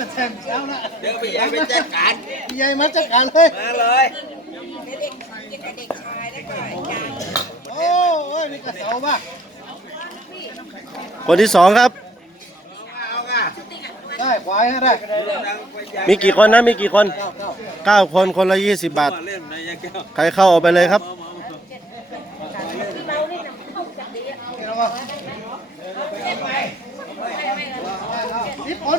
จะแซมแล้วนะเดี๋ยวพี่ใหญ่ไปจัดการพี่ใหญ่มาจัดการเลยมาเลยเด็กเด็กกับเด็กชายแล้วก็ยางโอ้โอ้ยนี่กระเสาป่ะคนที่สองครับเอาค่ะได้ควายฮะได้มีกี่คนนะมีกี่คนเก้าเก้าเก้าคนคนละยี่สิบบาทเล่นในยังแก้วใครเข้าออกไปเลยครับแล้วก็สิบคน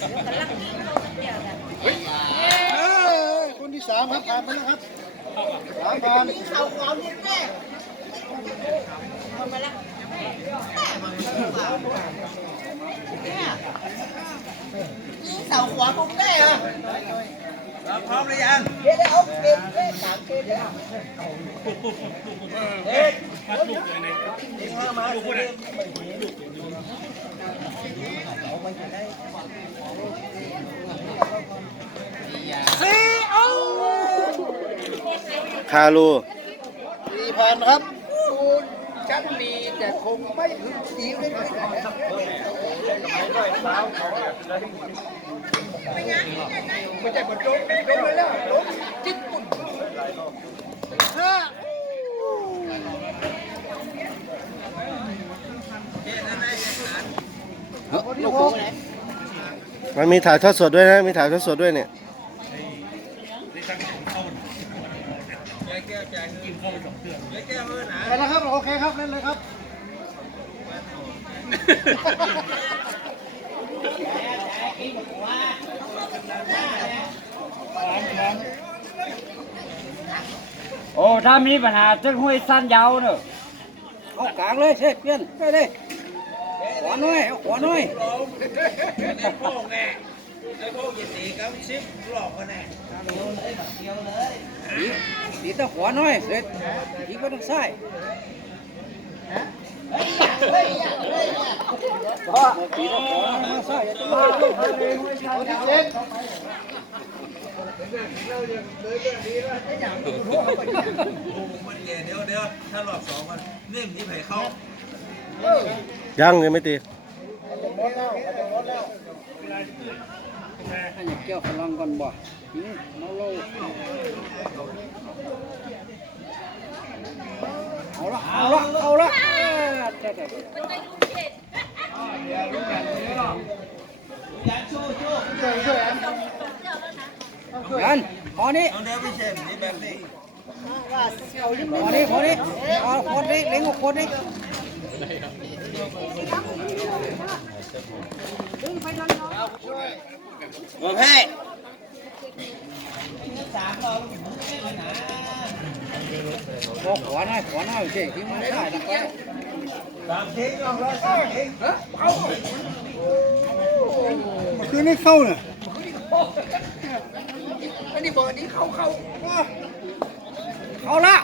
เอ้ยคนที่สามครับผ่านไปแล้วครับสามผ่านเขาขวามุดแม่มาแล้วเสาขวามุมได้อะพร้อมหรือยังเดี๋ยวเอาเก็บเก็บสามเก็บแล้ วคารูสี่ผ่านครับจันดีแต่คงไม่ถึงสีเลยไม่ใช่บนโจ๊กโจ๊กเลยแล้วโจ๊กจิ๊บปุ่นห้า คนที่หก มันมีถ่ายทอดสดด้วยนะ มีถ่ายทอดสดด้วยเนี่ยไปแล้วครับโอเคครับ เล่นเลยครับโอ้ ถ้ามีปัญหาจะห้วยสั้นยาวเนอะเอากลางเลยเช็ดเพื่อนไปเลย ขวาน้อยเอาขวน้อยไอ้พวกแน่ไอ้พวกยี่สีกับชิปหลอกกันแน่ดีดีแต่ขวาน้อยเสร็จอีกก็ต้องใส่ตีตะขวามาใส่อย่าต้องมาคนที่เจ็ดมันเย่เดี๋ยวเดี๋ยวถ้าหลอกสองมันนิ่มที่ไผ่เข้า ยังยังไม่ตีให้เกี่ยวพลังก่อนบ่หิวเมาโลเอาละเอาละเอาละเด็ดเด็ดยันพอนี้เอาเดี๋ยวไม่ใช่นี่แบบนี้พอนี้พอนี้เอาคนนี้เล็งเอาคนนี้ มาแพ้บอกขวาหน่อยขวาหน่อยเจ๊ที่มันใช่ละก็สามทิ้งลองแล้วสามทิ้งคือไม่เข้าน่ะอันนี้บอกอันนี้เขาเขาเข้าละ